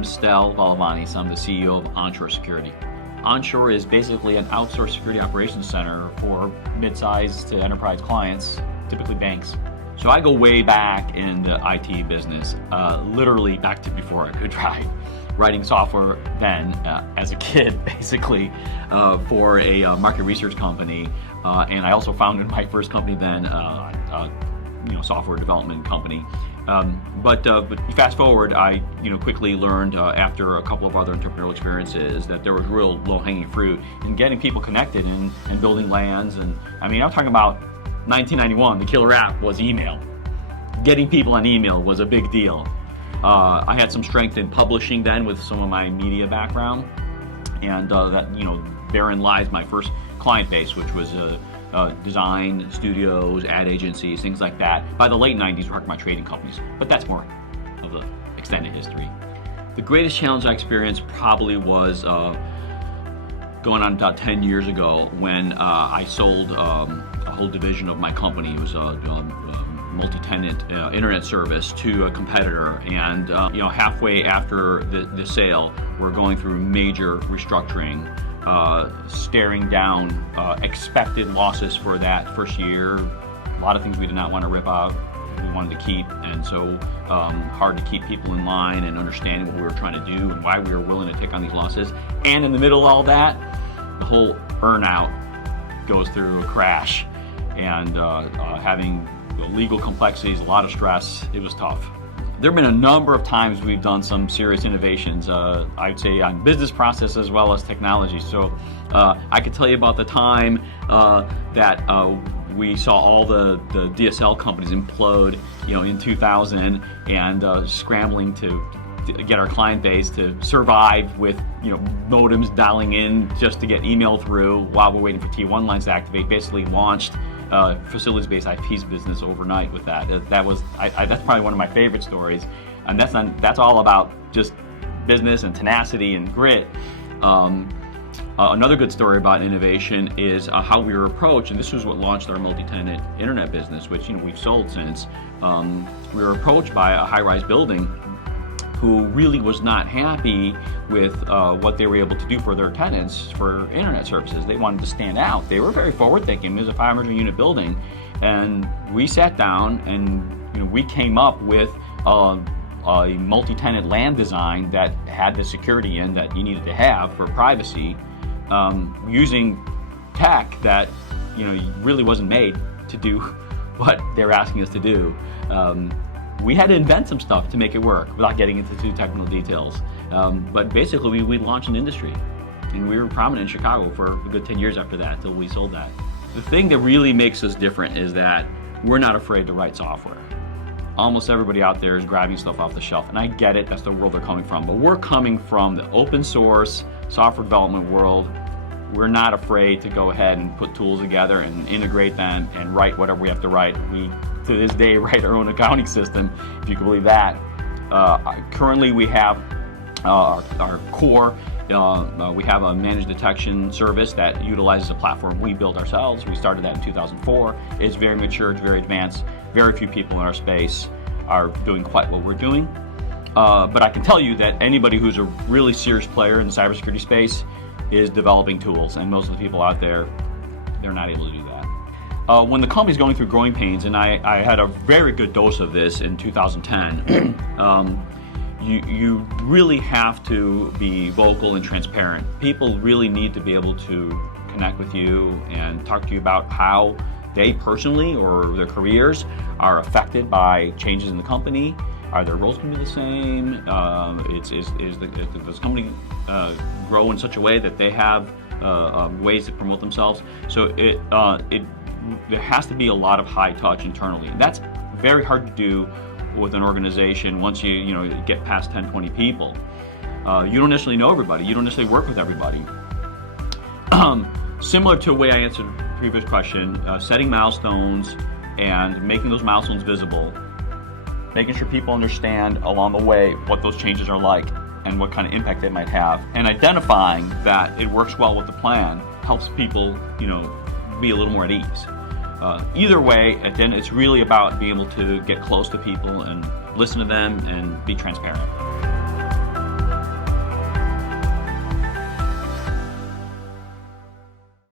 name's Stel Valavanis. I'm the CEO of onShore Security. onShore is basically an outsourced security operations center for mid-sized to enterprise clients, typically banks. So I go way back in the IT business, literally back to before I could drive, writing software then as a kid, basically, for a market research company. And I also founded my first company then, software development company. But fast forward, I quickly learned after a couple of other entrepreneurial experiences that there was real low-hanging fruit in getting people connected and building LANs. And I mean, I'm talking about 1991, the killer app was email. Getting people on email was a big deal. I had some strength in publishing then with some of my media background, and therein lies my first client base, which was design studios, ad agencies, things like that. By the late 90s, we were talking about trading companies, but that's more of the extended history. The greatest challenge I experienced probably was going on about 10 years ago when I sold a whole division of my company. It was a multi-tenant internet service to a competitor, and halfway after the sale, we're going through major restructuring, staring down expected losses for that first year. A lot of things we did not want to rip out, we wanted to keep, and so hard to keep people in line and understanding what we were trying to do and why we were willing to take on these losses. And in the middle of all that, the whole earn-out goes through a crash, and having legal complexities, a lot of stress. It was tough. There have been a number of times we've done some serious innovations, I'd say on business process as well as technology. So I could tell you about the time that we saw all the DSL companies implode, in 2000, and scrambling to get our client base to survive with, modems dialing in just to get email through while we're waiting for T1 lines to activate. Basically launched facilities-based IPs business overnight with that. That's probably one of my favorite stories, and that's all about just business and tenacity and grit. Another good story about innovation is how we were approached, and this was what launched our multi-tenant internet business, which we've sold since. We were approached by a high-rise building who really was not happy with what they were able to do for their tenants for internet services. They wanted to stand out. They were very forward-thinking. It was a 500-unit building, and we sat down and we came up with a multi-tenant LAN design that had the security in that you needed to have for privacy, using tech that really wasn't made to do what they're asking us to do. We had to invent some stuff to make it work without getting into too technical details. But basically, we launched an industry, and we were prominent in Chicago for a good 10 years after that, until we sold that. The thing that really makes us different is that we're not afraid to write software. Almost everybody out there is grabbing stuff off the shelf, and I get it, that's the world they're coming from. But we're coming from the open source software development world. We're not afraid to go ahead and put tools together and integrate them and write whatever we have to write. We, to this day, write our own accounting system, if you can believe that. Currently, we have our core. We have a managed detection service that utilizes a platform we built ourselves. We started that in 2004. It's very mature, it's very advanced. Very few people in our space are doing quite what we're doing. But I can tell you that anybody who's a really serious player in the cybersecurity space is developing tools, and most of the people out there, they're not able to do that. When the company's going through growing pains, and I had a very good dose of this in 2010, you really have to be vocal and transparent. People really need to be able to connect with you and talk to you about how they personally or their careers are affected by changes in the company. Are their roles going to be the same? Does the company grow in such a way that they have ways to promote themselves? So there has to be a lot of high touch internally. And that's very hard to do with an organization once you get past 10, 20 people. You don't necessarily know everybody. You don't necessarily work with everybody. Similar to the way I answered the previous question, setting milestones and making those milestones visible, making sure people understand along the way what those changes are like and what kind of impact they might have, and identifying that it works well with the plan helps people, be a little more at ease. Either way, then it's really about being able to get close to people and listen to them and be transparent.